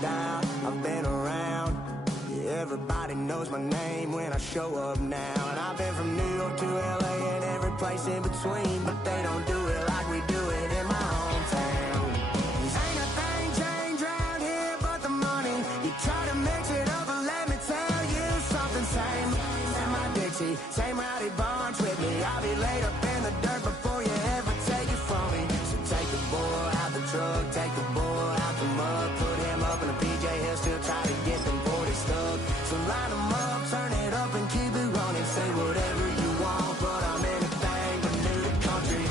down, I've been around. Yeah, everybody knows my name when I show up now. And I've been from New York to LA and every place in between, but they don't do it like we do it in my hometown. Ain't a thing changed around here but the money. You try to mix it up, but let me tell you something. Same in my Dixie, same rowdy bunch with me. I'll be laid up in the dirt before you ever take it from me. So take the boy out the truck, take the boy out the mud, put him up in a PJ, he'll still try to get them 40 stuck. So line them up, turn it up and keep it running. Say whatever you want, but I'm anything but new to country.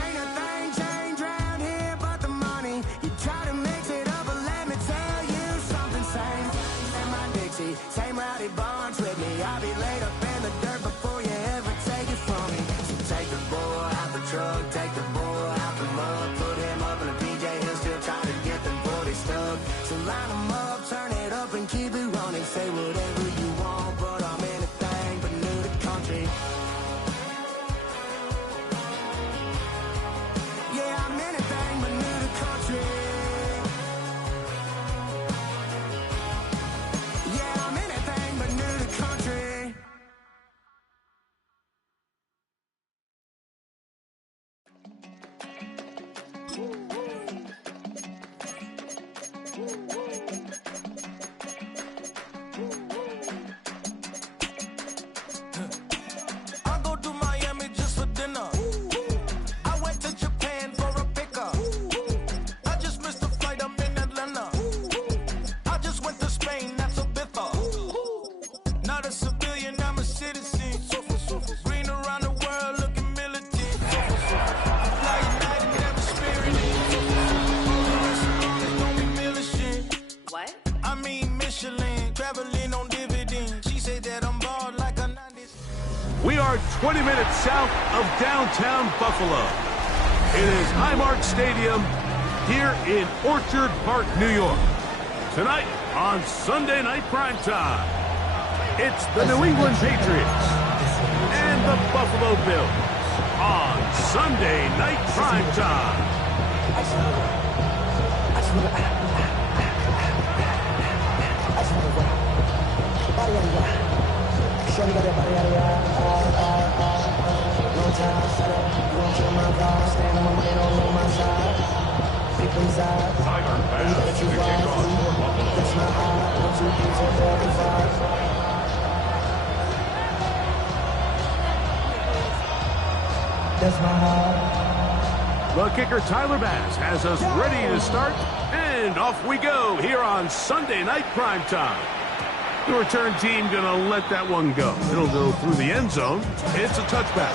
Ain't a thing changed around here but the money. You try to mix it up, but let me tell you something. Same in my Dixie, same rowdy bunch with me. I'll be laid up in the dirt before you ever take it from me. So take the boy out the truck, take the boy out the mud, put him up in a PJ, he'll still try to get them 40 stuck. So line them up, turn it up and keep it running. Say whatever you want, but I'm anything but new to country. Yeah, I'm anything but new to country. Yeah, I'm anything but new to country. I go to Miami just for dinner. I went to Japan for a pickup. I just missed a flight, I'm in Atlanta. I just went to Spain, that's a bitha. Not a civilian, I'm a citizen. Green around the world, looking militant. Fly United, never spirit. All the restaurants don't be militant. What? I mean Michelin, traveling on dividends. She said that I'm bald like a 90s. We are 20 minutes south of downtown Buffalo. It is Highmark Stadium here in Orchard Park, New York. Tonight on Sunday Night Primetime, it's the New England Patriots and the Buffalo Bills on Sunday Night Primetime. The kicker Tyler Bass has us ready to start, and off we go here on Sunday Night Primetime. The return team gonna let that one go. It'll go through the end zone. It's a touchback.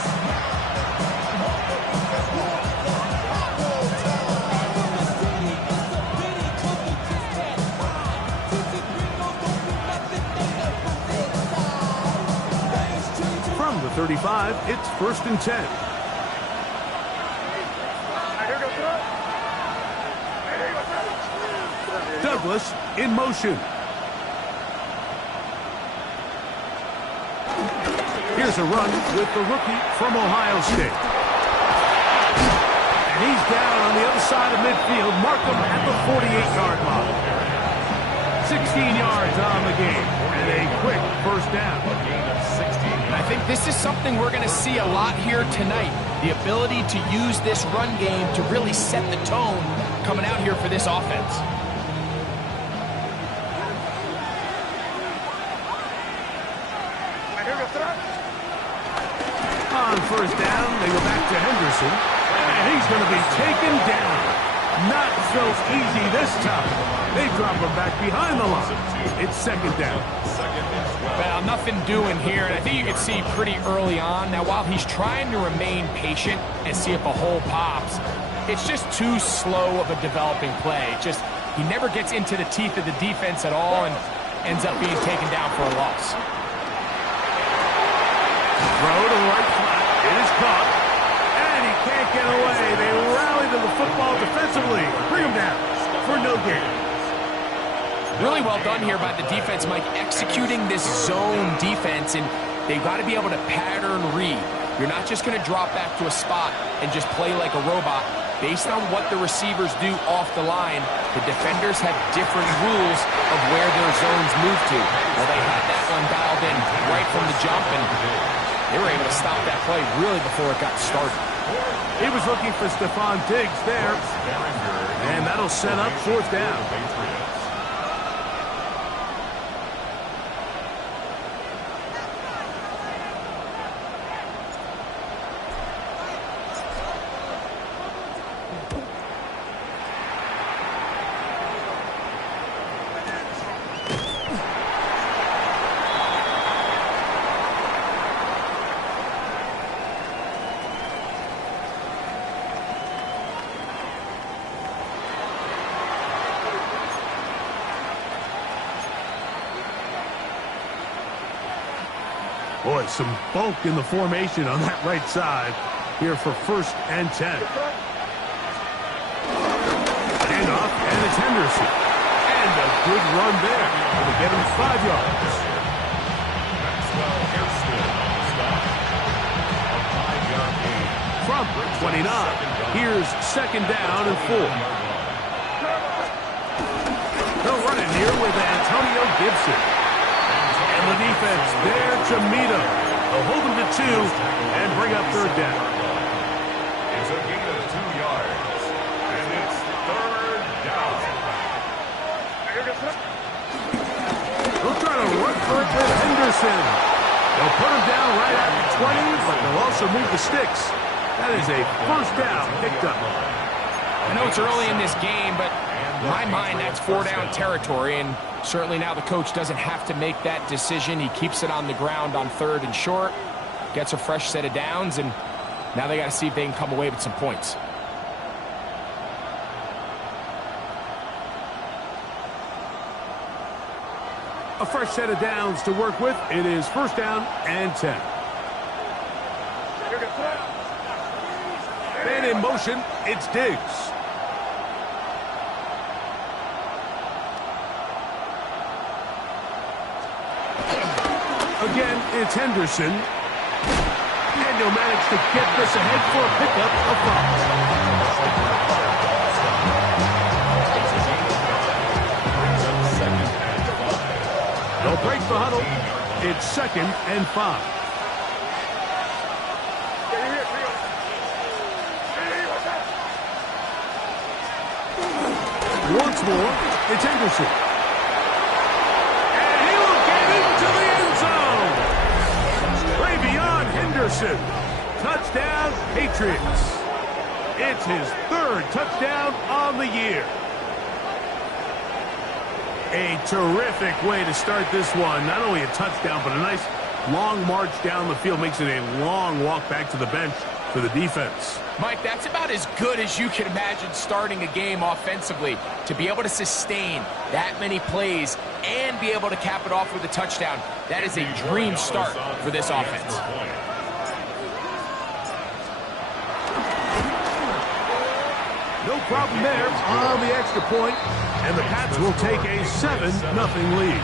From the 35, it's 1st and 10. Douglas in motion. Here's a run with the rookie from Ohio State. And he's down on the other side of midfield. Mark him at the 48-yard line. 16 yards on the game and a quick first down. I think this is something we're going to see a lot here tonight. The ability to use this run game to really set the tone coming out here for this offense. On first down, they go back to Henderson, and he's going to be taken down. Not so easy this time. They drop him back behind the line. It's 2nd down. Well, nothing doing here, and I think you can see pretty early on. Now, while he's trying to remain patient and see if a hole pops, it's just too slow of a developing play. He never gets into the teeth of the defense at all and ends up being taken down for a loss. Throw to the right flat. It is caught. And he can't get away. They rally to the football defensively. Bring him down for no gain. Really well done here by the defense, Mike, executing this zone defense, and they've got to be able to pattern read. You're not just going to drop back to a spot and just play like a robot. Based on what the receivers do off the line, the defenders have different rules of where their zones move to. Well, they had that one dialed in right from the jump, and they were able to stop that play really before it got started. He was looking for Stephon Diggs there, and that'll set up fourth down. Boy, some bulk in the formation on that right side here for 1st and 10. Handoff, and it's Henderson. And a good run there. It'll get him 5 yards. From 29, here's 2nd down and 4. They'll run it here with Antonio Gibson. And the defense there to meet him. They'll hold him to 2 and bring up 3rd down. It's a gain of 2 yards. And it's 3rd down. They'll try to run for it with Henderson. They'll put him down right at the 20, but they'll also move the sticks. That is a 1st down picked up. I know it's early in this game, but in my mind, that's 4-down territory, and certainly now the coach doesn't have to make that decision. He keeps it on the ground on 3rd and short, gets a fresh set of downs, and now they got to see if they can come away with some points. A fresh set of downs to work with. It is 1st down and 10. And in motion, it's Diggs. Again, it's Henderson. And he'll manage to get this ahead for a pickup of 5. They'll break the huddle. It's 2nd and 5. Once more, it's Henderson. And he will get into the end zone. Way beyond Henderson. Touchdown, Patriots. It's his 3rd touchdown on the year. A terrific way to start this one. Not only a touchdown, but a nice long march down the field. Makes it a long walk back to the bench for the defense. Mike, that's about as good as you can imagine starting a game offensively. To be able to sustain that many plays and be able to cap it off with a touchdown, that is a dream start for this offense. No problem there on the extra point, and the Pats will take a 7-0 lead.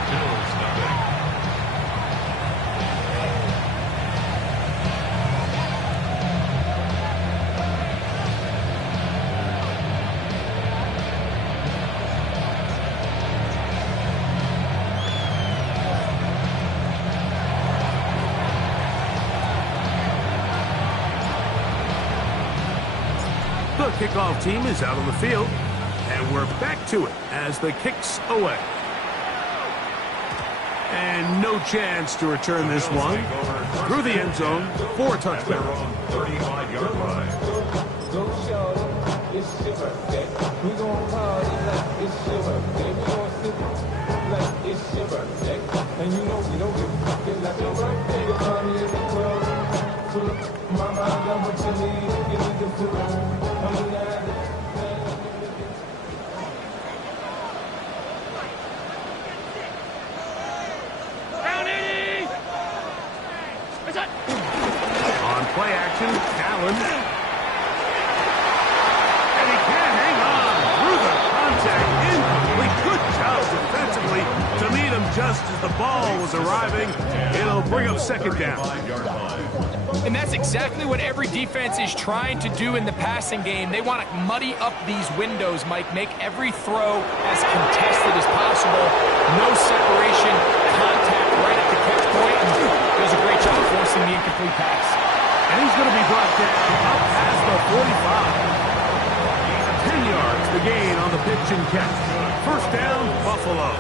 The kickoff team is out on the field, and we're back to it as the kick's away. And no chance to return this one. Through the end zone for a touchdown. 35-yard line. On play action, Allen. And he can't hang on through the contact. Incomplete. Good job defensively just as the ball was arriving. It'll bring up second down. And that's exactly what every defense is trying to do in the passing game. They want to muddy up these windows, Mike, make every throw as contested as possible. No separation, contact right at the catch point, and does a great job forcing the incomplete pass. And he's going to be brought down up past the 45. 10 yards the gain on the pitch and catch. First down, Buffalo.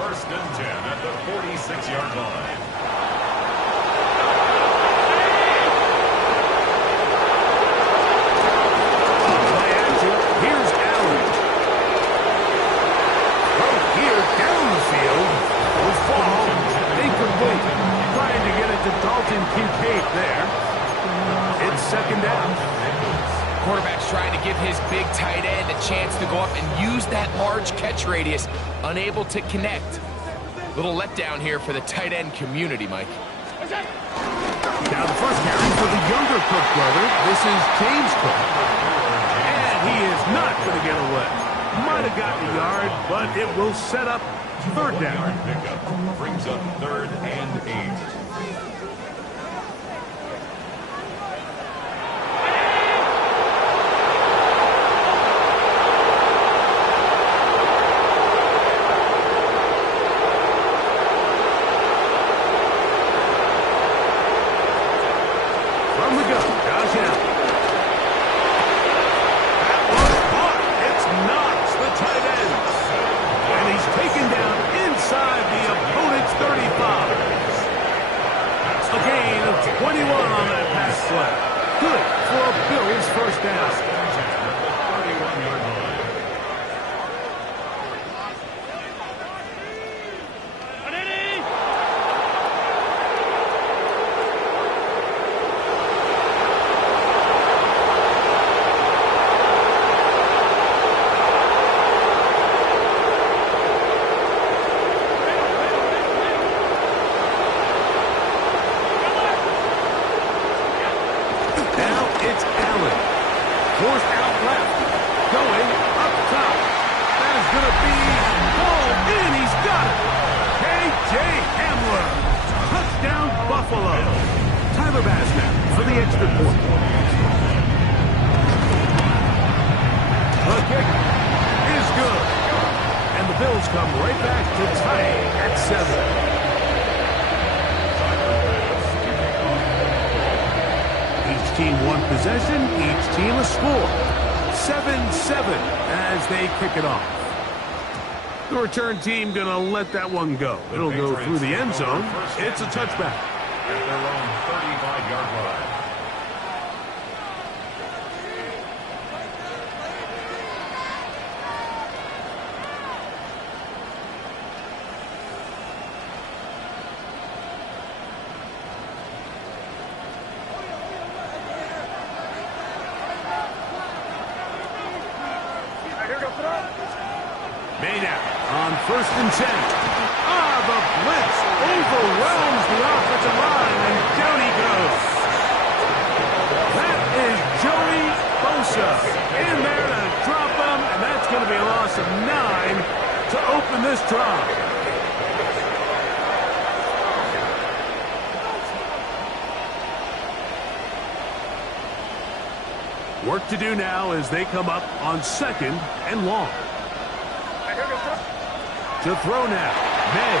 First and 10 at the 46-yard line. Kincaid there. It's second down. Quarterback's trying to give his big tight end a chance to go up and use that large catch radius. Unable to connect. Little letdown here for the tight end community, Mike. Now the first carry for the younger Cook brother. This is James Cook. And he is not going to get away. Might have gotten a yard, but it will set up third down. Pickup brings up 3rd and 8. Return team gonna let that one go. It'll go through the end zone. It's a touchback. At their own 35-yard line. On 1st and 10. The blitz overwhelms the offensive line, and down he goes. That is Joey Bosa in there to drop him, and that's going to be a loss of 9 to open this drive. Work to do now as they come up on 2nd and long. To throw now, May.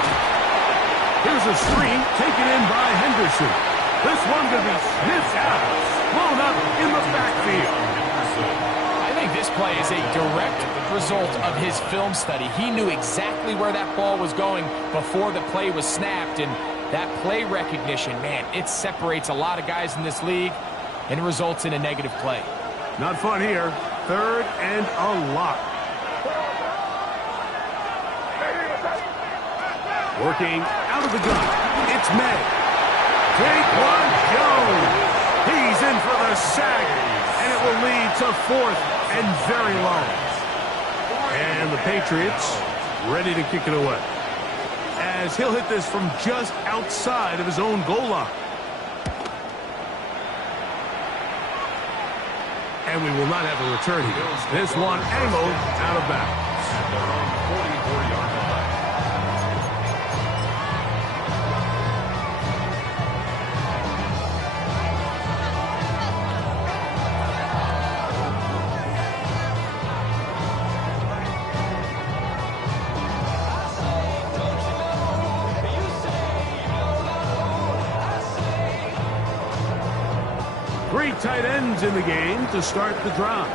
Here's a screen taken in by Henderson. This one going to be sniffed out, blown up in the backfield. I think this play is a direct result of his film study. He knew exactly where that ball was going before the play was snapped, and that play recognition, man, it separates a lot of guys in this league, and it results in a negative play. Not fun here. 3rd and a lot. Working out of the gun, it's May. Daquan Jones. He's in for the sack, and it will lead to 4th and very long. And the Patriots ready to kick it away, as he'll hit this from just outside of his own goal line. And we will not have a return here. This one angled out of bounds. At their own 44-yard line. Three tight ends in the game to start the drive.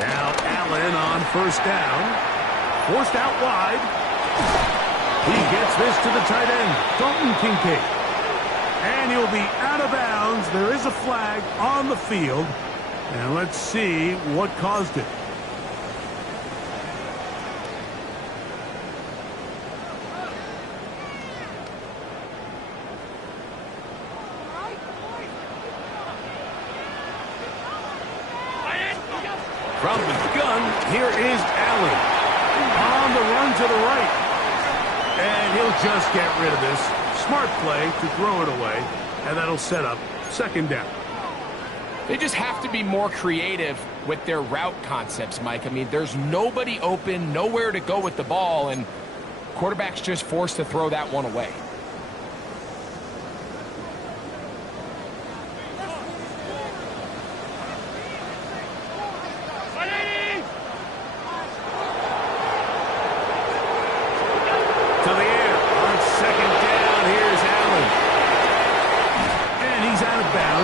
Now Allen on first down. Forced out wide. He gets this to the tight end, Dalton Kincaid. And he'll be out of bounds. There is a flag on the field. And let's see what caused it. From the gun, here is Allen. On the run to the right. And he'll just get rid of this. Smart play to throw it away. And that'll set up second down. They just have to be more creative with their route concepts, Mike. I mean, there's nobody open, nowhere to go with the ball, and quarterback's just forced to throw that one away.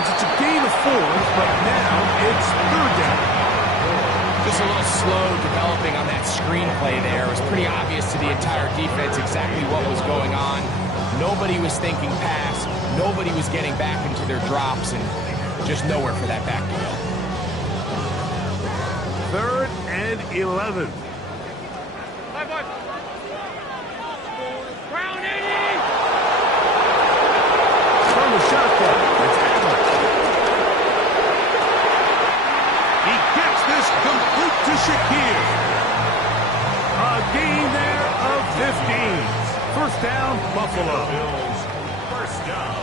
It's a gain of 4, but now it's third down. Just a little slow developing on that screenplay there. It was pretty obvious to the entire defense exactly what was going on. Nobody was thinking pass. Nobody was getting back into their drops, and just nowhere for that back to go. 3rd and 11. From the shotgun, it's Allen. He gets this complete to Shakir. A gain there of 15. First down, Buffalo. Bills, first down.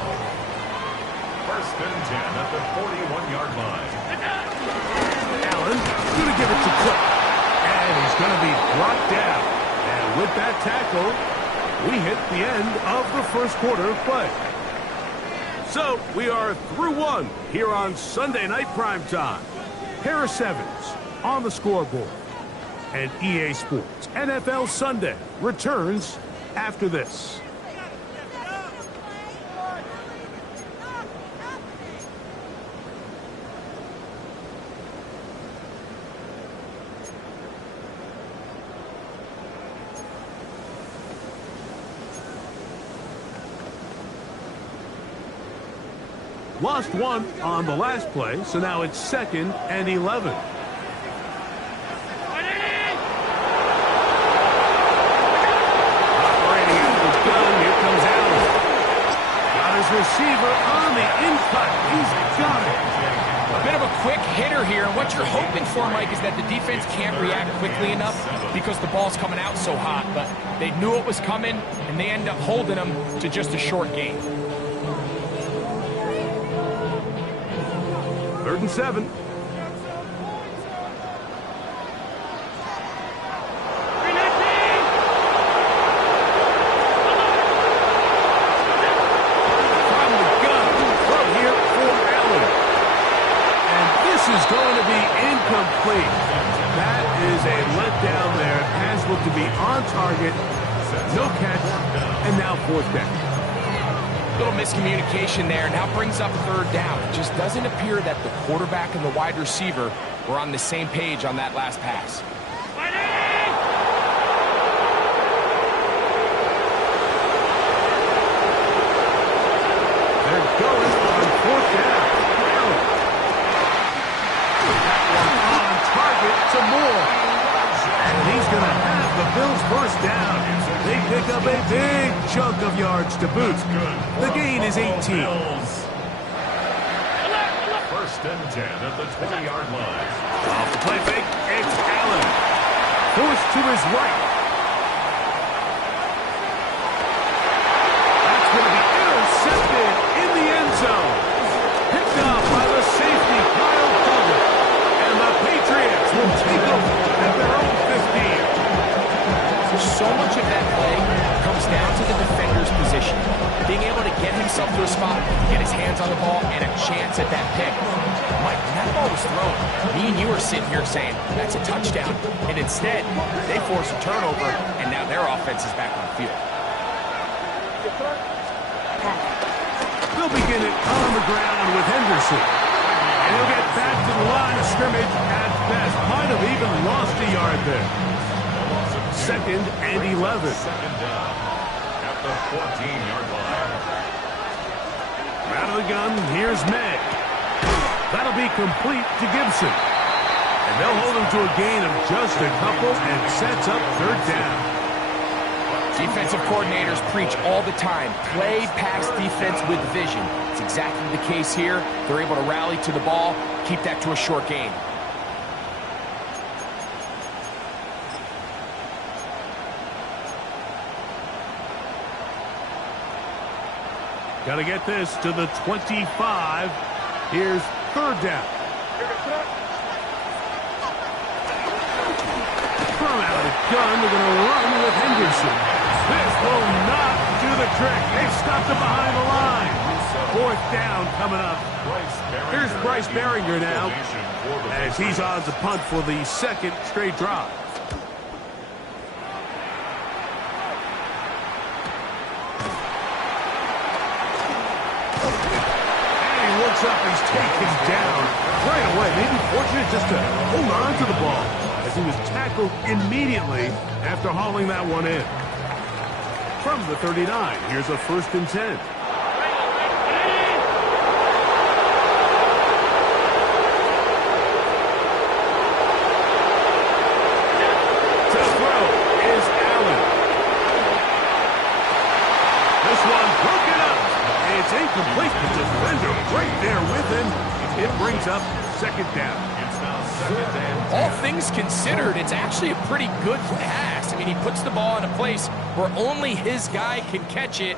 1st and 10 at the 41-yard line. Allen going to give it to Cook. And he's going to be brought down. And with that tackle, we hit the end of the first quarter of play. So we are through one here on Sunday Night Primetime. Harris Evans on the scoreboard. And EA Sports NFL Sunday returns after this. Lost one on the last play, so now it's 2nd and 11. Operating out of the gun, here comes Allen. Got his receiver on the in-cut. He's got it. A bit of a quick hitter here, and what you're hoping for, Mike, is that the defense can't react quickly enough because the ball's coming out so hot, but they knew it was coming, and they end up holding them to just a short gain. 3rd and 7. From the gun, throw here for Allen. And this is going to be incomplete. That is a letdown there. Pass looked to be on target. No catch. And now 4th down. Little miscommunication there, now brings up 3rd down. It just doesn't appear that the quarterback and the wide receiver were on the same page on that last pass. They're going on 4th down. That one on target to Moore. And he's going to have the Bills' first down. They pick up a big chunk of yards to boot. The gain is 18. 1st and 10 at the 20-yard line. Off the play fake, it's Allen. Forced to his right. That's going to be intercepted in the end zone. Picked up by the safety, Kyle Duggar. And the Patriots will take over at their own 15. So much of that play comes down to the defender's position. Being able to get himself to a spot, get his hands on the ball, and a chance at that pick. Mike, not that ball was thrown, me and you are sitting here saying, that's a touchdown. And instead, they force a turnover, and now their offense is back on the field. They'll begin it on the ground with Henderson. And he'll get back to the line of scrimmage at best. Might have even lost a yard there. 2nd and 11. Second down at the 14-yard line. Out of the gun, here's May. That'll be complete to Gibson. And they'll hold him to a gain of just a couple and sets up 3rd down. Defensive coordinators preach all the time, play pass defense with vision. It's exactly the case here. They're able to rally to the ball, keep that to a short gain. Got to get this to the 25. Here's 3rd down. From out of the gun, they're going to run with Henderson. This will not do the trick. They stopped him behind the line. 4th down coming up. Here's Bryce Baringer now as he's on to punt for the 2nd straight drive. Up, he's taken down right away. Maybe fortunate just to hold on to the ball as he was tackled immediately after hauling that one in. From the 39, here's a 1st and 10. To throw is Allen. This one broken up. It's incomplete. The defender right there with him. It brings up 2nd down. It's now 2nd and 10. All things considered, it's actually a pretty good pass. I mean, he puts the ball in a place where only his guy can catch it.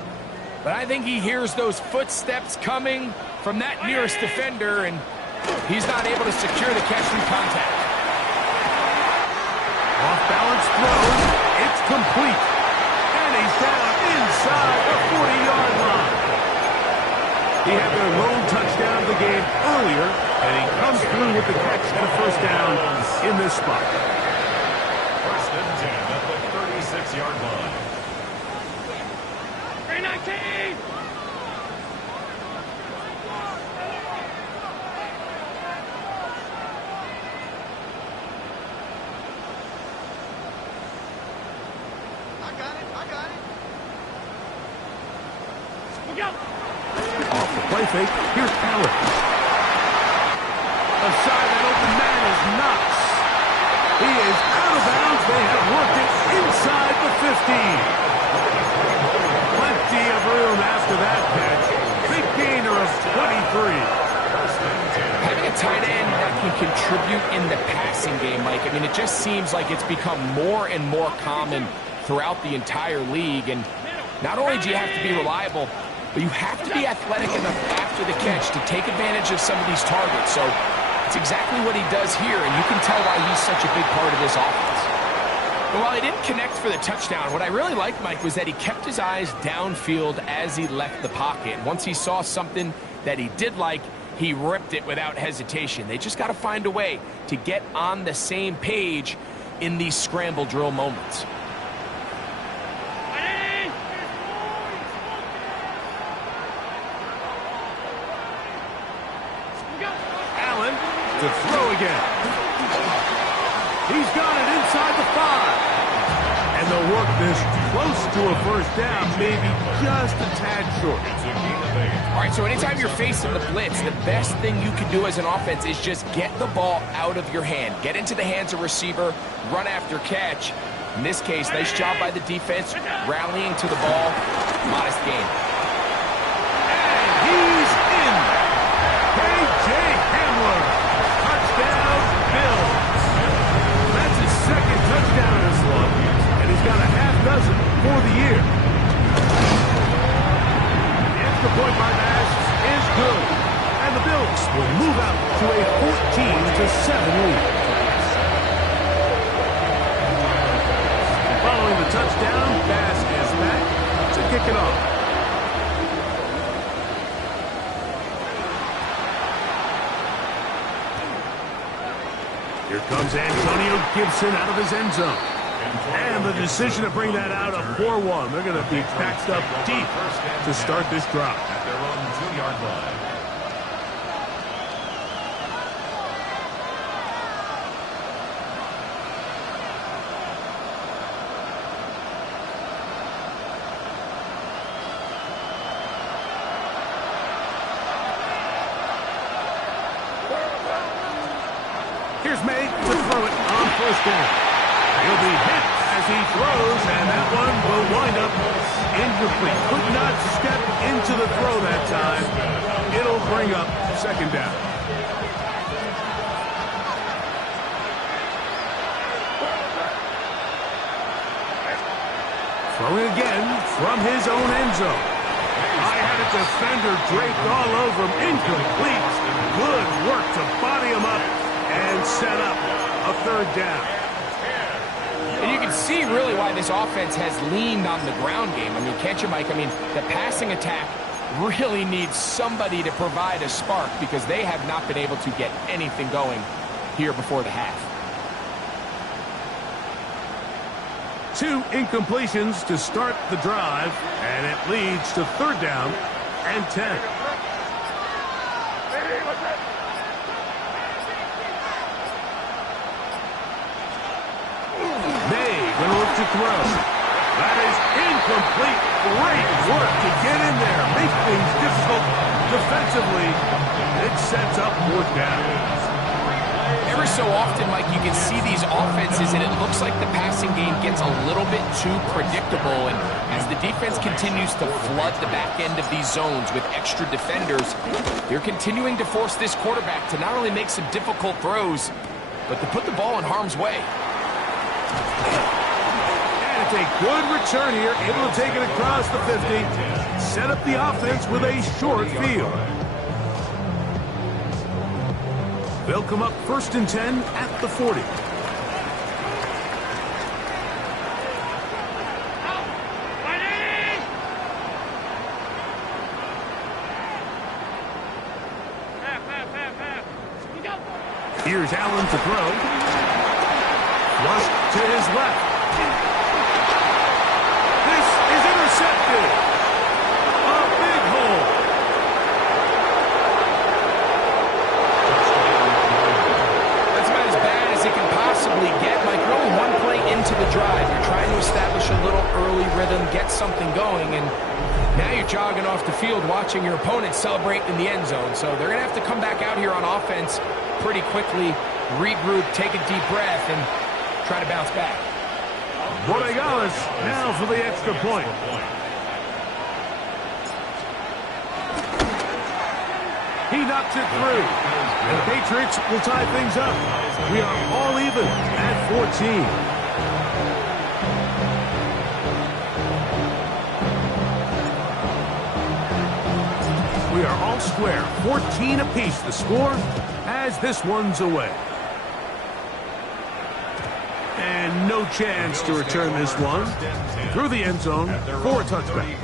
But I think he hears those footsteps coming from that nearest defender, and he's not able to secure the catch through contact. Off-balance throw. It's complete. And he's down inside the 40-yard line. He had their lone touchdown of the game earlier, and he comes through with the catch and a 1st down in this spot. 1st and 10 at the 36-yard line. 319! I got it. Off the play fake, here's Allen. Aside that open man is Knox. He is out of bounds. They have worked it inside the 15. Plenty of room after that catch. Big gainer of 23. Having a tight end that can contribute in the passing game, Mike, I mean, it just seems like it's become more and more common throughout the entire league. And not only do you have to be reliable, but you have to be athletic enough after the catch to take advantage of some of these targets. So it's exactly what he does here, and you can tell why he's such a big part of this offense. But while he didn't connect for the touchdown, what I really liked, Mike, was that he kept his eyes downfield as he left the pocket. And once he saw something that he did like, he ripped it without hesitation. They just got to find a way to get on the same page in these scramble drill moments. To throw again. He's got it inside the 5. And they'll work this close to a 1st down, maybe just a tad short. All right, so anytime you're facing the blitz, the best thing you can do as an offense is just get the ball out of your hand. Get into the hands of receiver, run after catch. In this case, nice job by the defense, rallying to the ball. Modest gain. And he's in. K.J. Hamler. Touchdown, Bills. That's his 2nd touchdown in this one, and he's got a half dozen for the year. The extra point by Nash is good, and the Bills will move out to a 14-7 lead. Following the touchdown, Bass is back to kick it off. Here comes Antonio Gibson out of his end zone. And the decision to bring that out, a poor one. They're going to be packed up deep to start this drive. At their own 2-yard line. Here's May to throw it on first down. He'll be hit as he throws, and that one will wind up incomplete. Could not step into the throw that time. It'll bring up second down. Throwing again from his own end zone. I had a defender draped all over him. Incomplete. Good work to body him up and set up a third down. And you can see really why this offense has leaned on the ground game. I mean, can't you, Mike? I mean, the passing attack really needs somebody to provide a spark because they have not been able to get anything going here before the half. 2 incompletions to start the drive, and it leads to third down and 10. To throw. That is incomplete. Great work to get in there. Make things difficult defensively. It sets up fourth down. Every so often, Mike, you can see these offenses, and it looks like the passing game gets a little bit too predictable. And as the defense continues to flood the back end of these zones with extra defenders, they're continuing to force this quarterback to not only make some difficult throws, but to put the ball in harm's way. It's a good return here, able to take it across the 50, set up the offense with a short field. They'll come up 1st and 10 at the 40. Here's Allen to throw. Flushed to his left. Intercepted. A big hole. That's about as bad as it can possibly get. Mike, you're only one play into the drive. You're trying to establish a little early rhythm, get something going, and now you're jogging off the field watching your opponent celebrate in the end zone. So they're going to have to come back out here on offense pretty quickly, regroup, take a deep breath, and try to bounce back. Borregales now for the extra point. He knocks it through. And the Patriots will tie things up. We are all even at 14. We are all square. 14 apiece the score as this one's away. And no chance to return this one through the end zone for a touchback.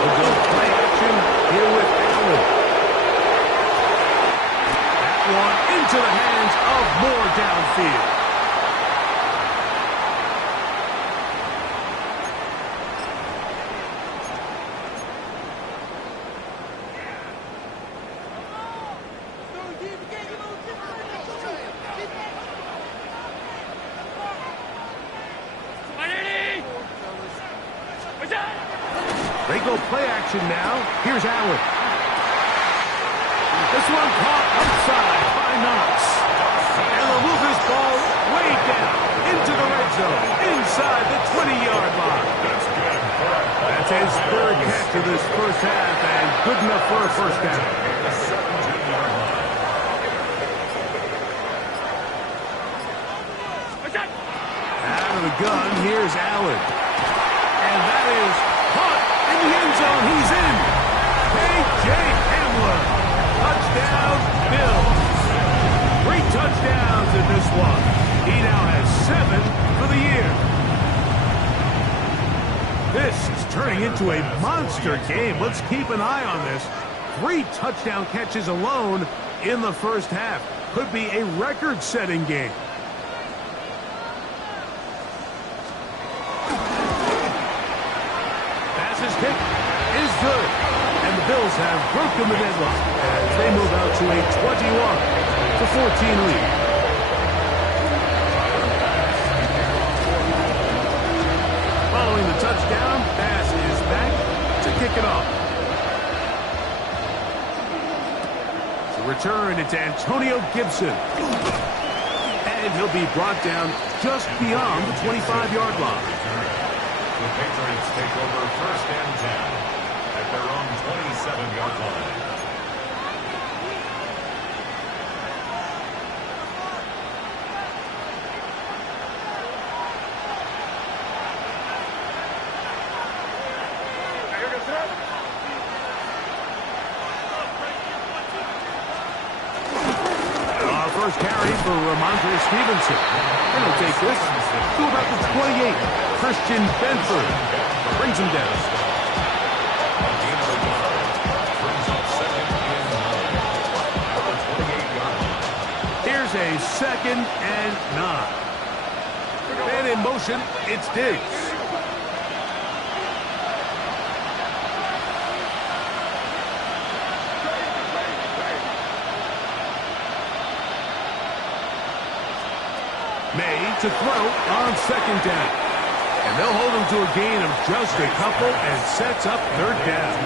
We'll go play action here with Allen. That one into the hands of Moore downfield. They go play action now. Here's Allen. This one caught outside by Knox. And they'll move this ball way down into the red zone, inside the 20-yard line. That's his third catch of this first half, and good enough for a first down. Out of the gun, here's Allen. And that is caught in the end zone. He's in. K.J. Hamler. Touchdown, Bills. 3 touchdowns in this one. He now has 7 for the year. turning into a monster game. Let's keep an eye on this. 3 touchdown catches alone in the first half. Could be a record-setting game. Passes kick is good. And the Bills have broken the deadlock as they move out to a 21-14 lead. Following the touchdown, pass is back to kick it off. To return, it's Antonio Gibson. And he'll be brought down just beyond the 25-yard line. The Patriots take over 1st and 10 at their own 27-yard line. First carry for Ramondre Stevenson. And he'll take this to about the 28. Christian Benford brings him down. Here's a 2nd and 9. And in motion, it's Diggs. May to throw on 2nd down. And they'll hold him to a gain of just a couple and sets up 3rd down.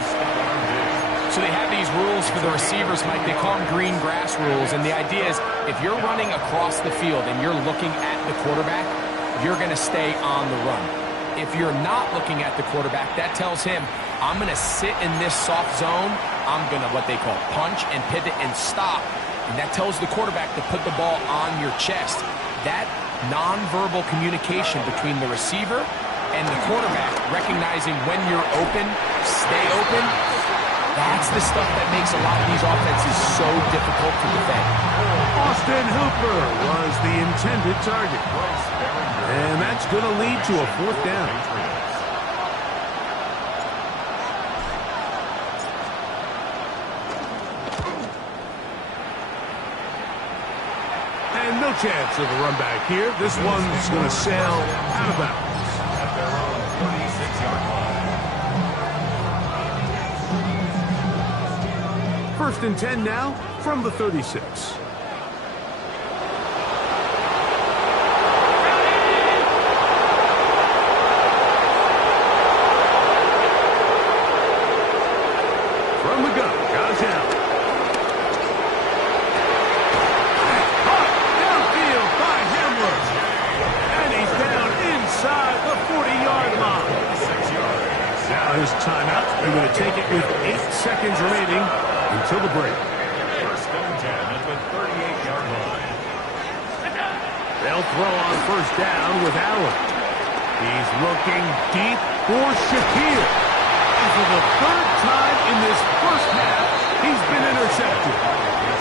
So they have these rules for the receivers, Mike. They call them green grass rules. And the idea is if you're running across the field and you're looking at the quarterback, you're going to stay on the run. If you're not looking at the quarterback, that tells him, I'm going to sit in this soft zone. I'm going to what they call punch and pivot and stop. And that tells the quarterback to put the ball on your chest. That nonverbal communication between the receiver and the quarterback, recognizing when you're open, stay open, that's the stuff that makes a lot of these offenses so difficult to defend. Austin Hooper was the intended target. And that's going to lead to a 4th down. And no chance of a run back here. This one's going to sail out of bounds. At their own 36-yard line. 1st and 10 now from the 36. From the gun, Josh Allen. His timeout. They're going to take it with 8 seconds remaining until the break. 1st and 10 at the 38-yard line. They'll throw on 1st down with Allen. He's looking deep for Shakir. And for the 3rd time in this first half, he's been intercepted.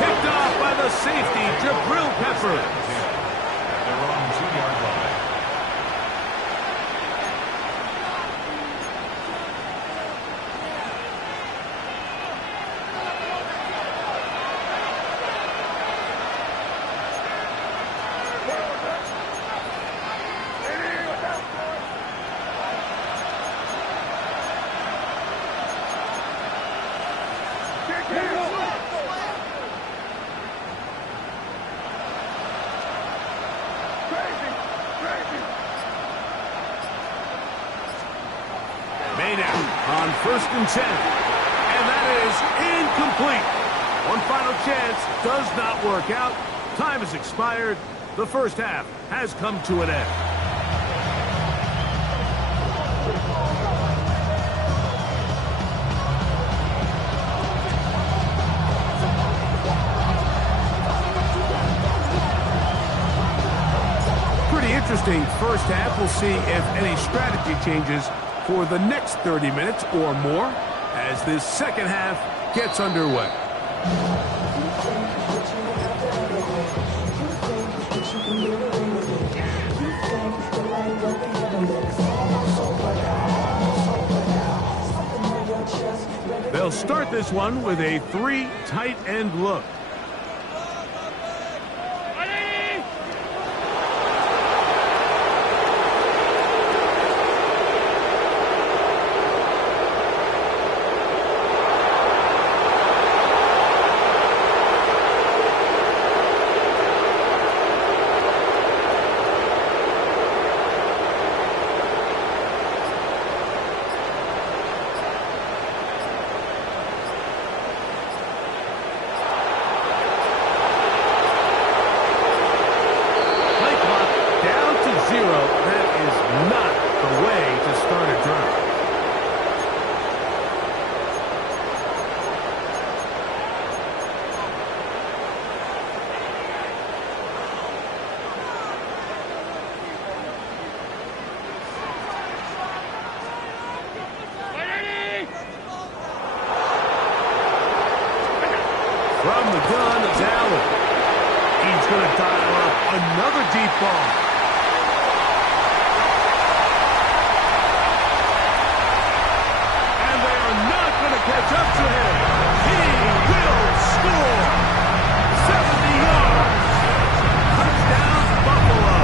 Picked off by the safety, Jabril Peppers. At their own 2-yard line. On 1st and 10. And that is incomplete. One final chance does not work out. Time has expired. The first half has come to an end. Pretty interesting first half. We'll see if any strategy changes for the next 30 minutes or more as this second half gets underway. start this one with a 3 tight end look. From the gun, it's Allen. He's going to dial up another deep ball. And they are not going to catch up to him. He will score. 70 yards. Touchdown, Buffalo.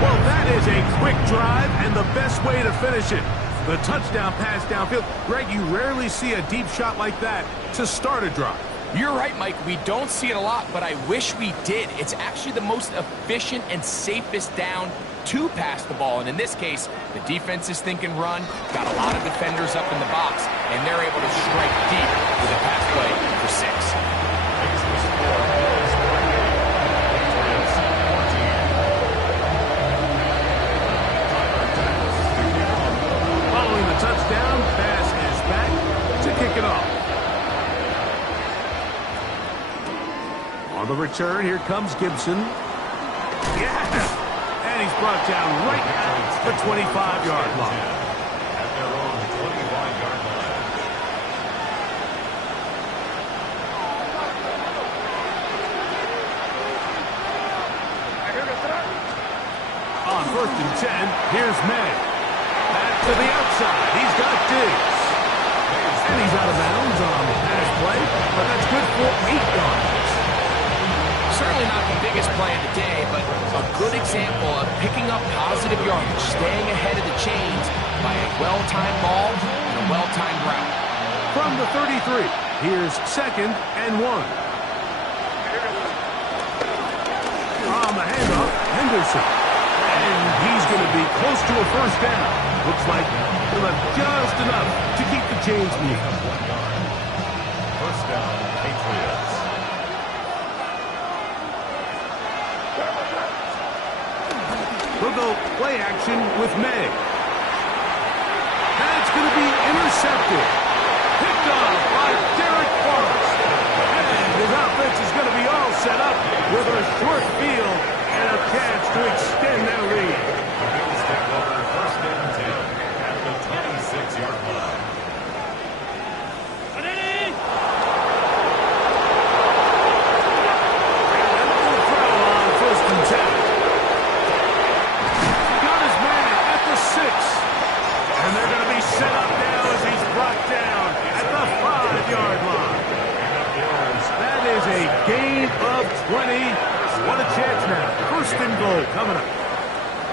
Well, that is a quick drive and the best way to finish it. The touchdown pass downfield. Greg, you rarely see a deep shot like that to start a drive. You're right, Mike. We don't see it a lot, but I wish we did. It's actually the most efficient and safest down to pass the ball. And in this case, the defense is thinking run, got a lot of defenders up in the box, and they're able to strike deep with a pass play for 6. Touchdown, pass is back to kick it off. On the return, here comes Gibson. Yes! And he's brought down right at the 25-yard line. At their own 25-yard line. On 1st and 10, here's May. Back to the outside. He's got Diggs. And he's out of bounds on the pass play, but that's good for 8 yards. Certainly not the biggest play of the day, but a good example of picking up positive yardage, staying ahead of the chains by a well-timed ball and a well-timed route. From the 33, here's 2nd and 1. On the handoff, Henderson. And he's going to be close to a first down. Looks like he'll have just enough to keep the chains moving. First down, Patriots. We'll go play action with May. That's going to be intercepted. Picked off by Derek Forrest. And his offense is going to be all set up with a short field and a chance to extend their lead. Step over 1st and 10 at the 26-yard line. And a throw on 1st and 10. Got his man at the 6. And they're going to be set up now as he's brought down at the 5-yard line. That is a gain of 20. What a chance now. 1st and goal coming up.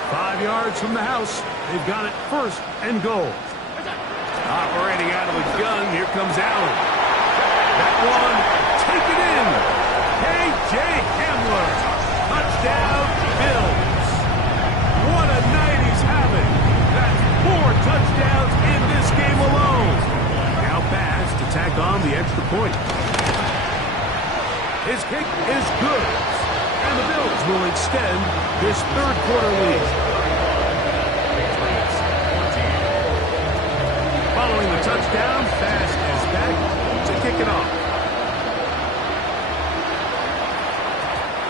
5 yards from the house. They've got it 1st and goal. Operating out of the gun, here comes Allen. That one, take it in. K.J. Hamler. Touchdown, Bills. What a night he's having. That's 4 touchdowns in this game alone. Now pass to tack on the extra point. His kick is good. And the Bills will extend this 3rd quarter lead. Following the touchdown, pass is back to kick it off.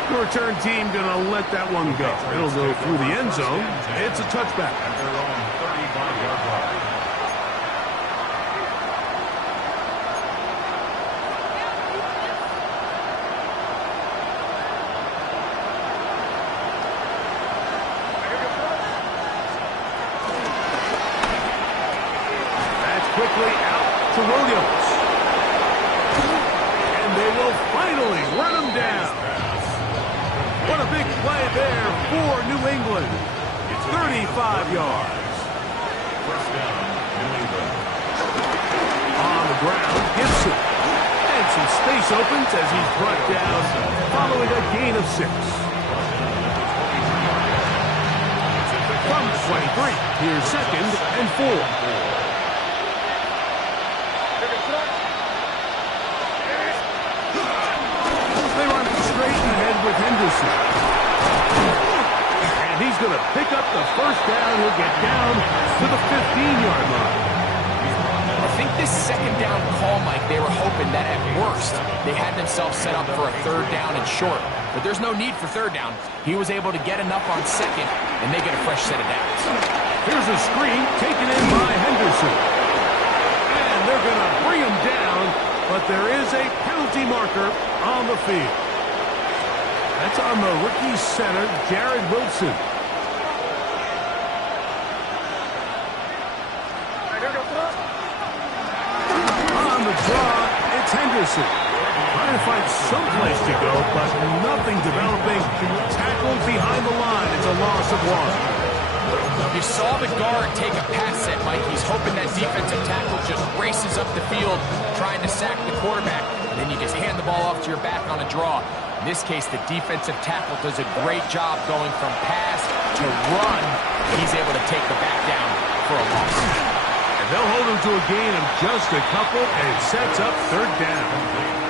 The return team going to let that one go. It'll go through the end zone. It's a touchback. At their own 35-yard line. to Williams. And they will finally run him down. What a big play there for New England. 35 yards. First down, New England. On the ground, Gibson. And some space opens as he's brought down following a gain of 6. From 23, here's 2nd and 4. They run it straight ahead with Henderson. And he's going to pick up the first down. He'll get down to the 15-yard line. I think this second down call, Mike, they were hoping that at worst they had themselves set up for a 3rd down and short. But there's no need for 3rd down. He was able to get enough on 2nd, and they get a fresh set of downs. Here's a screen taken in by Henderson. And they're going to bring him down, but there is a penalty marker on the field. That's on the rookie center, Jared Wilson. On the draw, it's Henderson. Trying to find some place to go, but nothing developing. Tackled behind the line. It's a loss of 1. You saw the guard take a pass set, Mike. He's hoping that defensive tackle just races up the field trying to sack the quarterback. And then you just hand the ball off to your back on a draw. In this case, the defensive tackle does a great job going from pass to run. He's able to take the back down for a loss. And they'll hold him to a gain of just a couple, and it sets up 3rd down.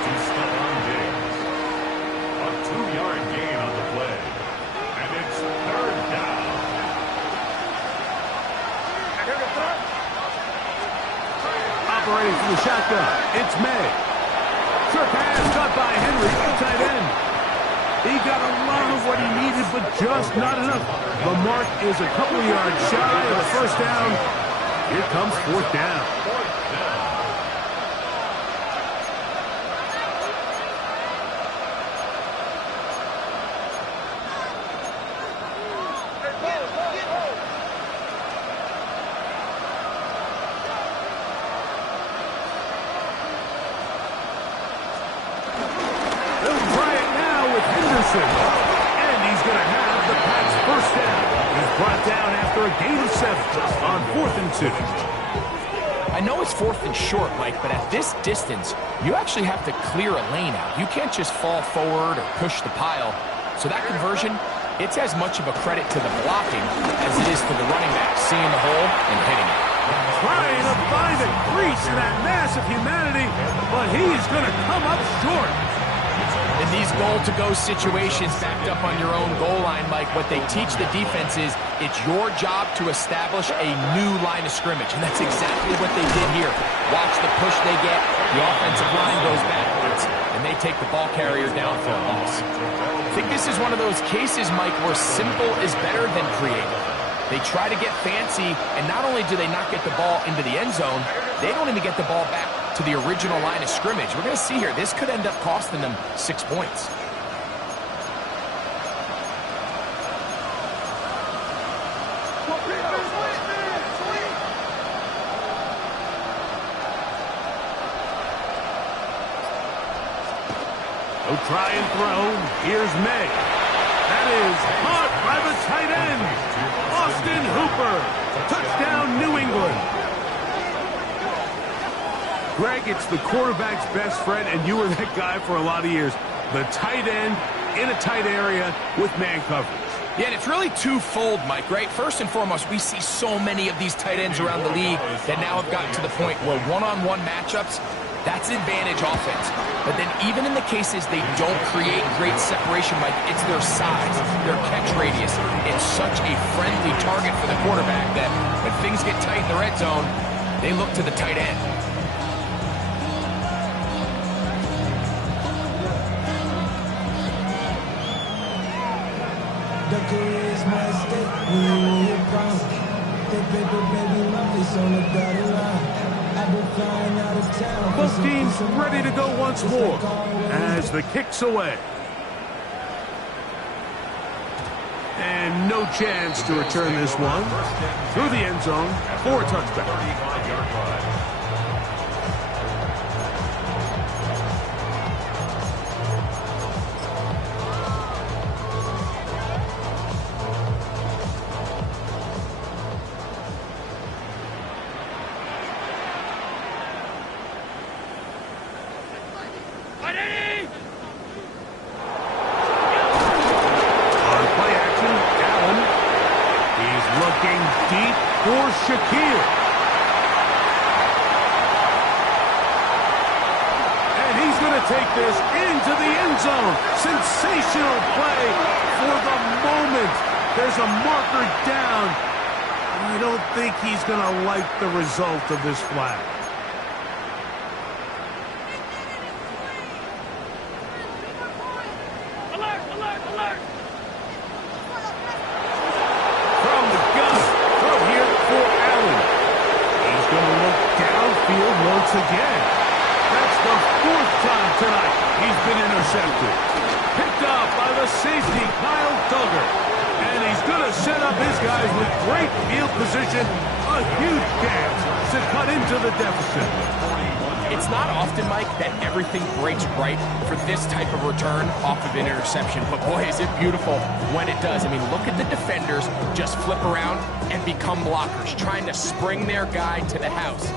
A 2-yard gain on the play. And it's 3rd down. Operating from the shotgun, it's May. Short pass caught by Henry, the tight end. He got a lot of what he needed, but just not enough. The mark is a couple yards shy of the first down. Here comes 4th down. And he's going to have the Pats' first down. He's brought down after a gain of 7 on 4th and 2. I know it's 4th and short, Mike, but at this distance, you actually have to clear a lane out. You can't just fall forward or push the pile. So that conversion, it's as much of a credit to the blocking as it is to the running back seeing the hole and hitting it. Trying to find a crease in that mass of humanity, but he's going to come up short. In these goal-to-go situations backed up on your own goal line, Mike, what they teach the defense is it's your job to establish a new line of scrimmage, and that's exactly what they did here. Watch the push they get, the offensive line goes backwards, and they take the ball carrier down for a loss. I think this is one of those cases, Mike, where simple is better than creative. They try to get fancy, and not only do they not get the ball into the end zone, they don't even get the ball back to the original line of scrimmage. We're going to see here, this could end up costing them 6 points. No try and throw. Here's May. That is caught by the tight end, Austin Hooper. Touchdown, New England. Greg, it's the quarterback's best friend, and you were that guy for a lot of years. The tight end in a tight area with man coverage. Yeah, and it's really twofold, Mike, right? First and foremost, we see so many of these tight ends around the league that now have gotten to the point where one-on-one matchups, that's advantage offense. But then even in the cases they don't create great separation, Mike, it's their size, their catch radius. It's such a friendly target for the quarterback that when things get tight in the red zone, they look to the tight end. The career's my stake, we will promise. The paper, baby, it's on the dotted line. I've been flying out of town. Both teams ready to go once more as the kick's away. And no chance to return this one through the end zone for a touchback. On play action, Allen. He's looking deep for Shaquille. And he's going to take this into the end zone. Sensational play for the moment. There's a marker down. I don't think he's going to like the result of this flag. Alert, alert, alert! From the gun, throw here for Allen. He's going to look downfield once again. That's the 4th time tonight he's been intercepted. Picked up by the safety, Kyle Duggar. And he's going to set up his guys with great field position. A huge chance to cut into the deficit. It's not often, Mike, that everything breaks right for this type of return off of an interception. But boy, is it beautiful when it does. I mean, look at the defenders just flip around and become blockers, trying to spring their guy to the house.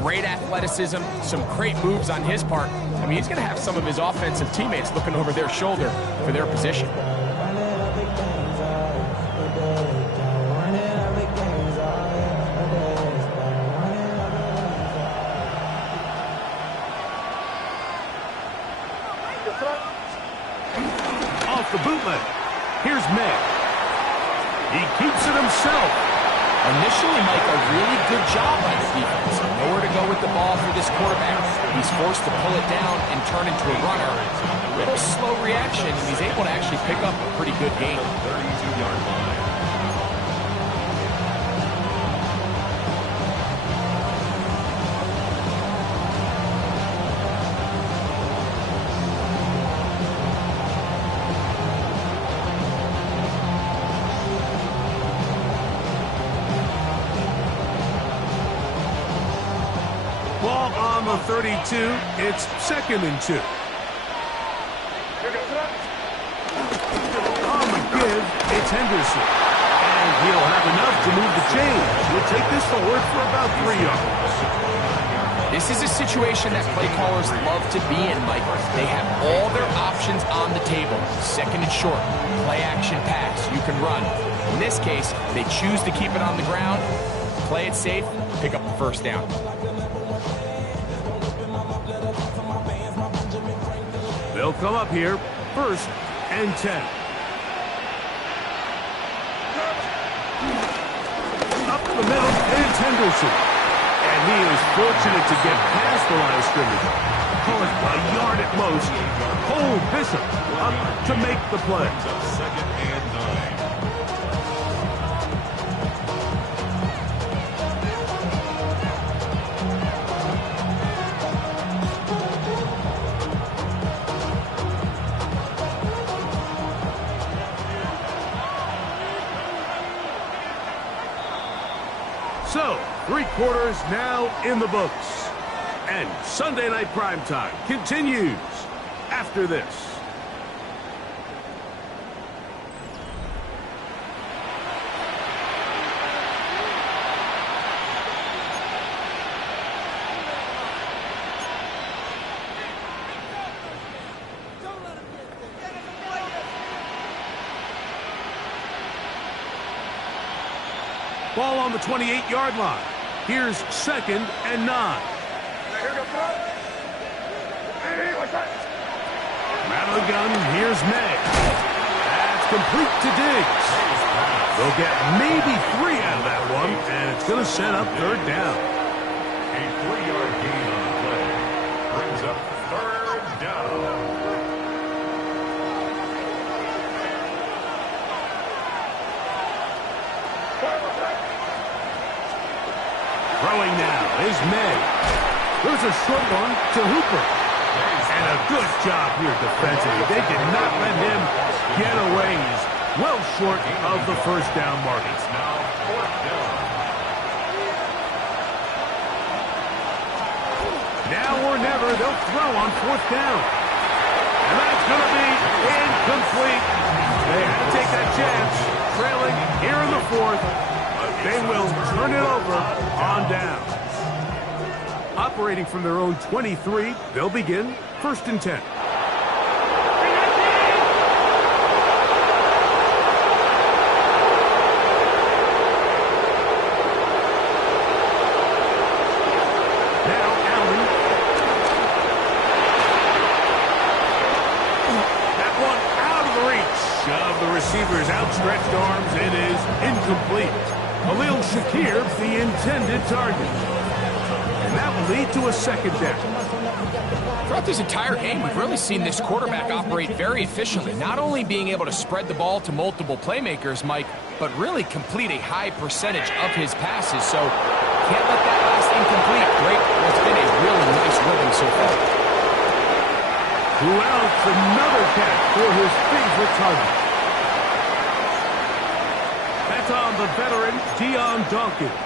Great athleticism, some great moves on his part. I mean, he's going to have some of his offensive teammates looking over their shoulder for their position. Off the bootleg. Here's May. He keeps it himself. Initially, Mike, a really good job by the defense. Nowhere to go with the ball for this quarterback. He's forced to pull it down and turn into a runner. A little slow reaction, and he's able to actually pick up a pretty good gain. 32-yard line. Ball on the 32. It's 2nd and 2. On the give, it's Henderson. And he'll have enough to move the chains. He'll take this forward for about 3 yards. This is a situation that play callers love to be in, Mike. They have all their options on the table. 2nd and short, play action pass, you can run. In this case, they choose to keep it on the ground, play it safe, pick up the 1st down. They'll come up here, 1st and 10. Up the middle, it's Henderson. And he is fortunate to get past the line of scrimmage. Call it a yard at most. Cole Bishop up to make the play. 2nd and 9. So, 3 quarters now in the books. And Sunday Night Primetime continues after this. Ball on the 28-yard line. Here's 2nd and 9. Rattle the gun, here's May. That's complete to Diggs. They'll get maybe 3 out of that one, and it's going to set up 3rd down. A 3-yard gain on the play brings up 3rd down. Throwing now is May. There's a short one to Hooper. And a good job here defensively. They did not let him get away. He's well short of the 1st down mark. It's now 4th down. Now or never, they'll throw on 4th down. And that's going to be incomplete. They had to take that chance. Trailing here in the 4th. They will turn it over on down. Operating from their own 23, they'll begin 1st and 10. of the receiver's outstretched arms. It is incomplete. Khalil Shakir, the intended target. And that will lead to a second down. Throughout this entire game, we've really seen this quarterback operate very efficiently, not only being able to spread the ball to multiple playmakers, Mike, but really complete a high percentage of his passes. So can't let that last incomplete break what's been a really nice rhythm so far. Throughout, another catch for his favorite target. That's on the veteran, Dion Dawkins.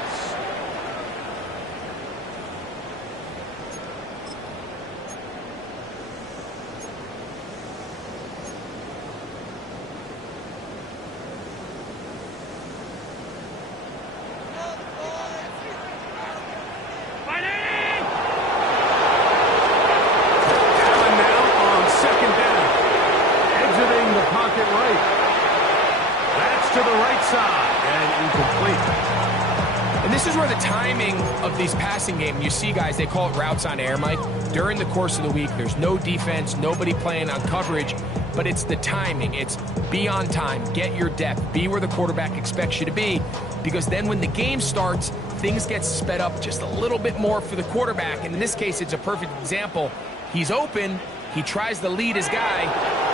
These passing game, you see guys, they call it routes on air, Mike. During the course of the week, there's no defense, nobody playing on coverage, but it's the timing. It's be on time, get your depth, be where the quarterback expects you to be, because then when the game starts, things get sped up just a little bit more for the quarterback, and in this case, it's a perfect example. He's open, he tries to lead his guy,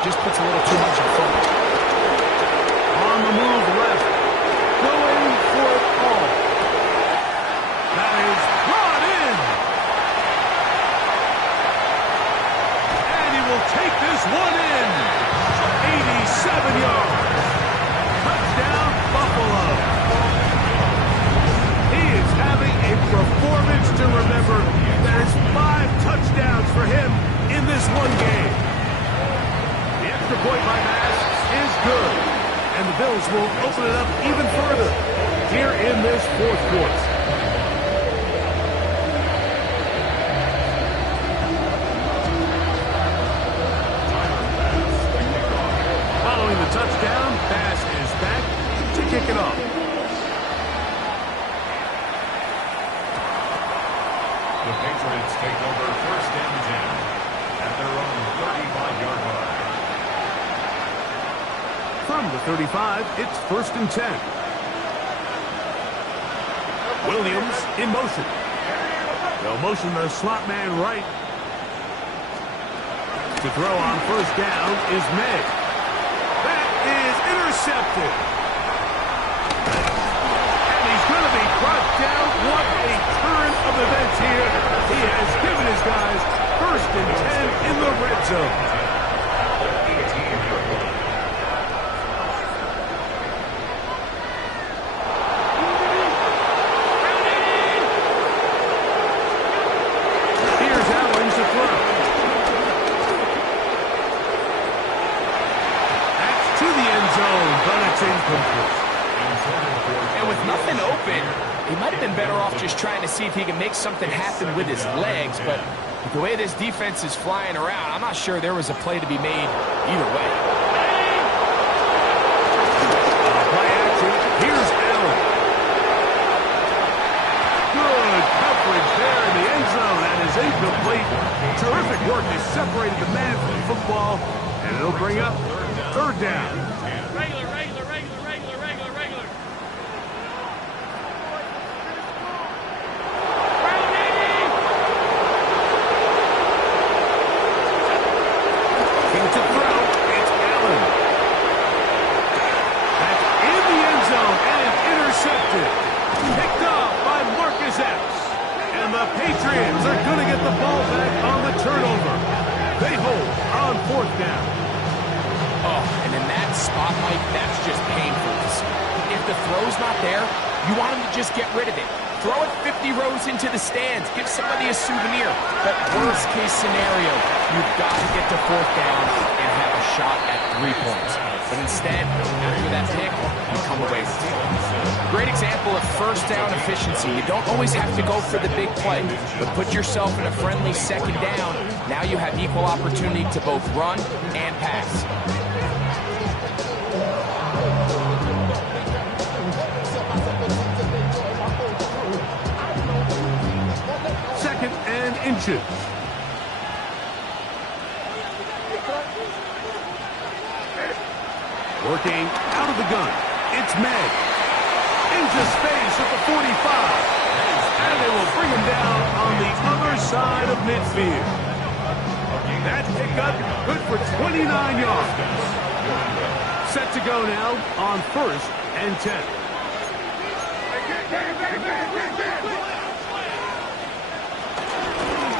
just puts a little too much in front of him. On the move left, going for it all. That is brought in. And he will take this one in. 87 yards. Touchdown, Buffalo. He is having a performance to remember. That is 5 touchdowns for him in this one game. The extra point by Bass is good. And the Bills will open it up even further here in this fourth quarter. Following the touchdown, Bass is back to kick it off. The Patriots take over first and 10 at their own 35-yard line. From the 35, it's first and 10. Williams in motion. They'll motion the slot man right. To throw on first down is May. That is intercepted. And he's going to be brought down. What a turn of events here. He has given his guys first and 10 in the red zone. And with nothing open, he might have been better off just trying to see if he can make something happen with his legs, but the way this defense is flying around, I'm not sure there was a play to be made either way. Play action. Here's Allen. Good coverage there in the end zone. That is incomplete. Terrific work. They separated the man from the football, and it'll bring up third down. Patriots are going to get the ball back on the turnover. They hold on fourth down. Oh, and in that spot, Mike, that's just painful to see. If the throw's not there, you want him to just get rid of it. Throw it 50 rows into the stands. Give somebody a souvenir. But worst case scenario, you've got to get to fourth down and have a shot at 3 points. But instead, after that pick, you come away with it. Great example of first down efficiency. You don't always have to go for the big play, but put yourself in a friendly second down. Now you have equal opportunity to both run and pass. Second and inches. Working out of the gun. It's May. Into space at the 45. And they will bring him down on the other side of midfield. That pickup good for 29 yards. Set to go now on 1st and 10.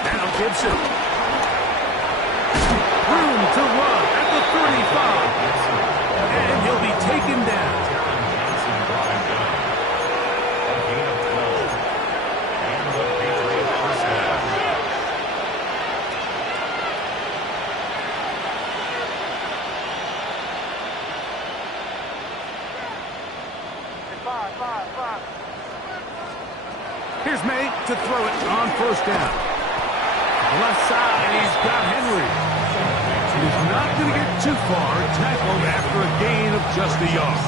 Now Gibson. Room to run at the 35. And he'll be taken down. Here's May to throw it on 1st down. Left side, he's got Henry. He's not going to get too far, tackled after a gain of just a yard.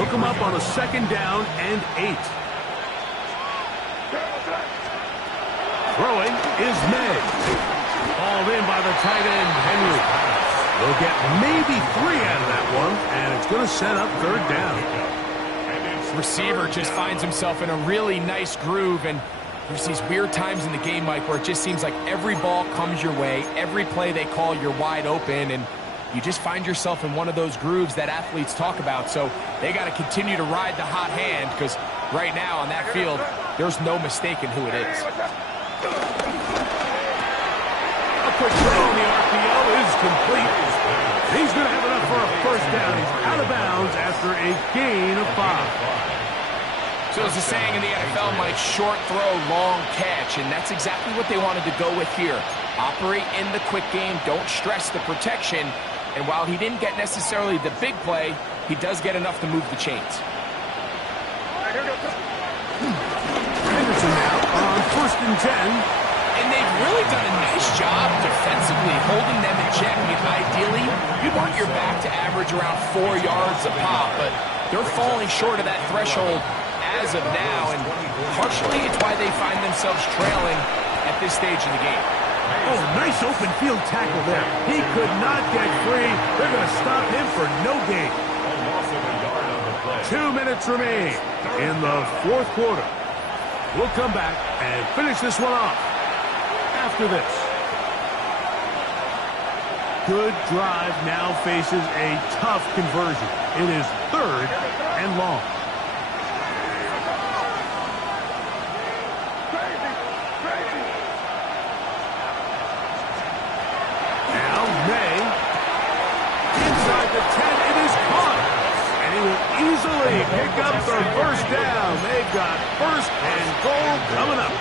Hook him up on a 2nd down and 8. Throwing is May. Hauled in by the tight end, Henry. They'll get maybe 3 out of that one, and it's going to set up 3rd down. Receiver just finds himself in a really nice groove, and there's these weird times in the game, Mike, where it just seems like every ball comes your way, every play they call, you're wide open, and you just find yourself in one of those grooves that athletes talk about. So they got to continue to ride the hot hand, because right now on that field, there's no mistaking who it is. A quick throw on the RPO is complete. He's going to have enough for a 1st down. He's out of bounds after a gain of 5. So as a saying in the NFL, Mike, short throw, long catch, and that's exactly what they wanted to go with here. Operate in the quick game, don't stress the protection, and while he didn't get necessarily the big play, he does get enough to move the chains. Henderson now on 1st and 10. And they've really done a nice job defensively holding them in check. I mean, ideally, you want your back to average around 4 yards a pop, but they're falling short of that threshold as of now, and partially it's why they find themselves trailing at this stage of the game. Oh, nice open field tackle there. He could not get free. They're going to stop him for no gain. 2 minutes remain in the 4th quarter. We'll come back and finish this one off after this. Good drive now faces a tough conversion. It is 3rd and long. Now May. Inside the 10, it is caught. And he will easily pick up the 1st down. They've got 1st and goal coming up.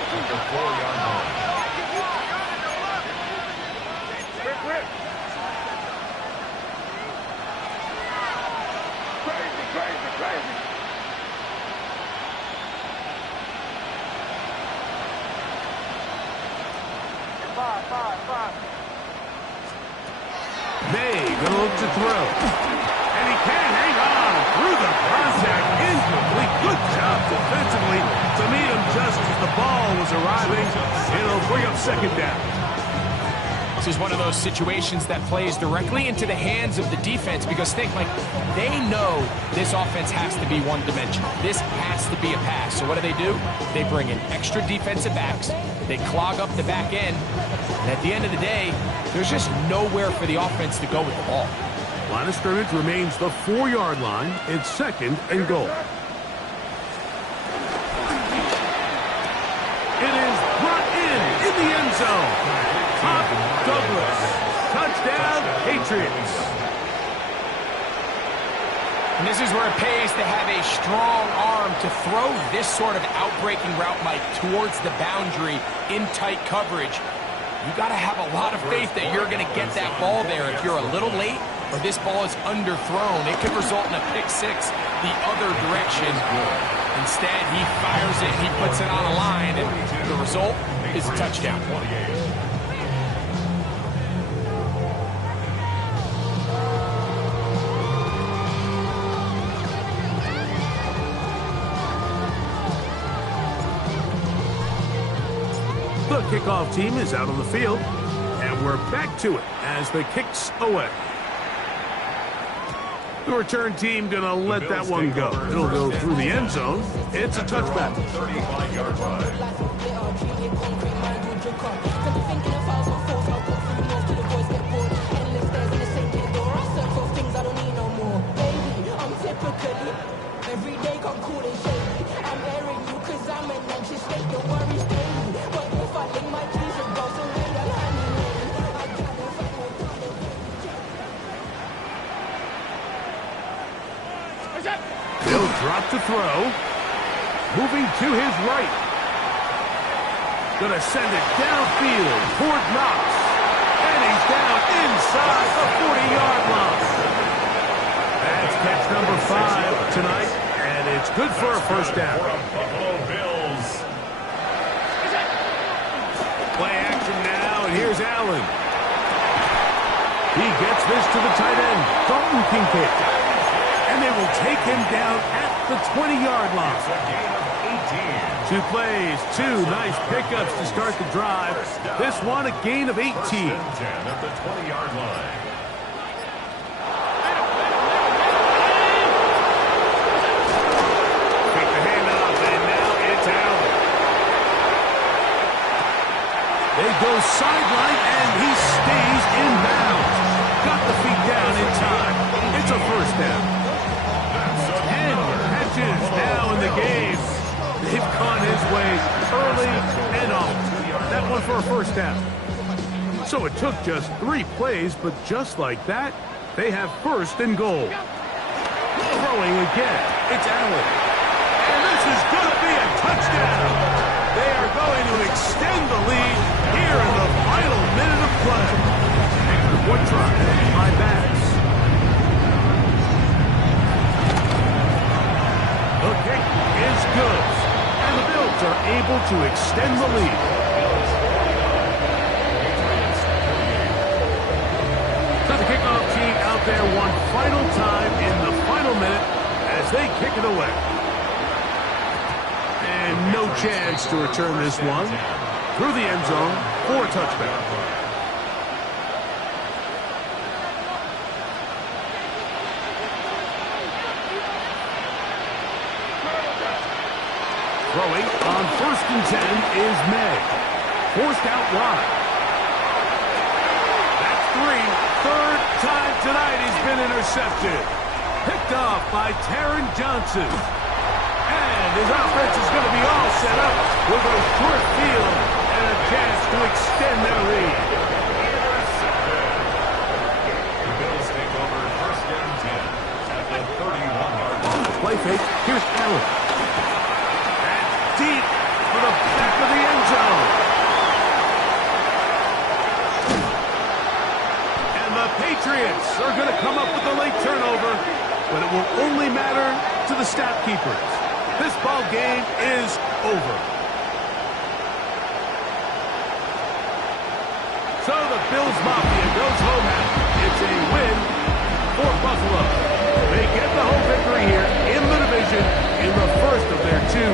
May gonna look to throw. And he can hang on through the contact. Incomplete. Good job defensively to meet him just as the ball was arriving. It'll bring up 2nd down. This is one of those situations that plays directly into the hands of the defense, because think, like, they know this offense has to be one-dimensional. This has to be a pass. So what do? They bring in extra defensive backs. They clog up the back end. And at the end of the day, there's just nowhere for the offense to go with the ball. Line of scrimmage remains the 4-yard line. It's 2nd and goal. It is brought in the end zone. Top Douglas. Touchdown, Patriots. And this is where it pays to have a strong arm to throw this sort of outbreaking route, Mike, towards the boundary in tight coverage. You got to have a lot of faith that you're going to get that ball there. If you're a little late or this ball is underthrown, it could result in a pick six the other direction. Instead, he fires it, he puts it on a line, and the result is a touchdown. The kickoff team is out on the field, and we're back to it as the kick's away. The return team going to let that one go. It'll go through the end zone. It's a touchback. 35-yard line. Every day come cool and shady. I'm airing you cause I'm an anxious state. The worries daily. But if I link my keys and goes away, I'm honey. I gotta find my dollar. He'll drop to throw. Moving to his right. Gonna send it downfield toward Knox. And he's down inside the 40-yard line. That's catch number 5 tonight, and it's good for a first down. Buffalo Bills. Play action now, and here's Allen. He gets this to the tight end, Dalton Kincaid. And they will take him down at the 20-yard line. It's a gain of 18. 2 plays, 2 nice pickups to start the drive. This one a gain of 18. First and 10 at the 20-yard line. Take the handoff, and now it's Allen. They go sideline, and he stays in bounds. Got the feet down in time. It's a first down. 10 catches now in the game. They've gone his way early and often. That one for a first down. So it took just 3 plays, but just like that, they have first and goal. Throwing again, it's Allen. And this is going to be a touchdown. They are going to extend the lead here in the final minute of play. Extra point try by Bass. The kick is good. And the Bills are able to extend the lead. So the kickoff team out there one final time in the final minute as they kick it away. And no chance to return this one through the end zone for a touchback. Throwing on 1st and 10 is May. Forced out wide. That's 3. 3rd time tonight he's been intercepted. Picked off by Taron Johnson. And his offense is going to be all set up with a short field and a chance to extend their lead. The Bills take over 1st and 10 at the 31-yard line. Play fake. Here's Allen. Deep for the back of the end zone. And the Patriots are going to come up with a late turnover, but it will only matter to the stat keepers. This ball game is over. So the Bills Mafia goes home happy. It's a win for Buffalo. They get the home victory here in the division in the first of their 2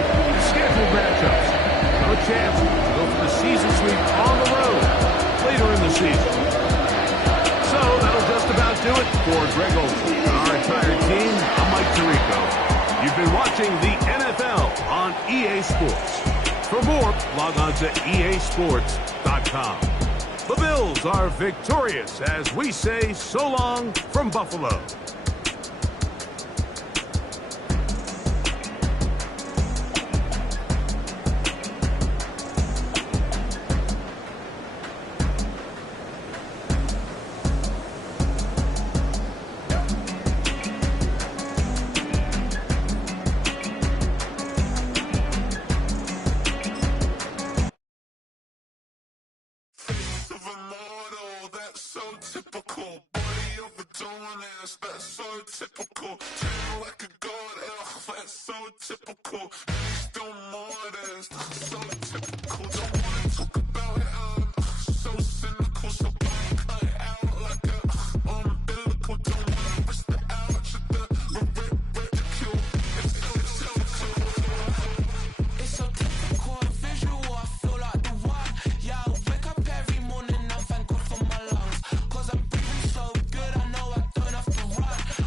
scheduled matchups. No chance to go for the season sweep on the road later in the season. So that'll just about do it for Greg Olsen and our entire team. I'm Mike Tirico. You've been watching the NFL on EA Sports. For more, log on to easports.com. The Bills are victorious as we say so long from Buffalo.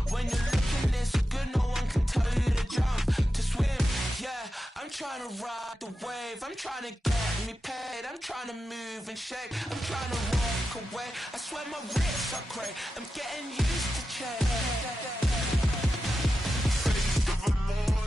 When you look trying to ride the wave, I'm trying to get me paid, I'm trying to move and shake, I'm trying to walk away. I swear my wrists are great, I'm getting used to change.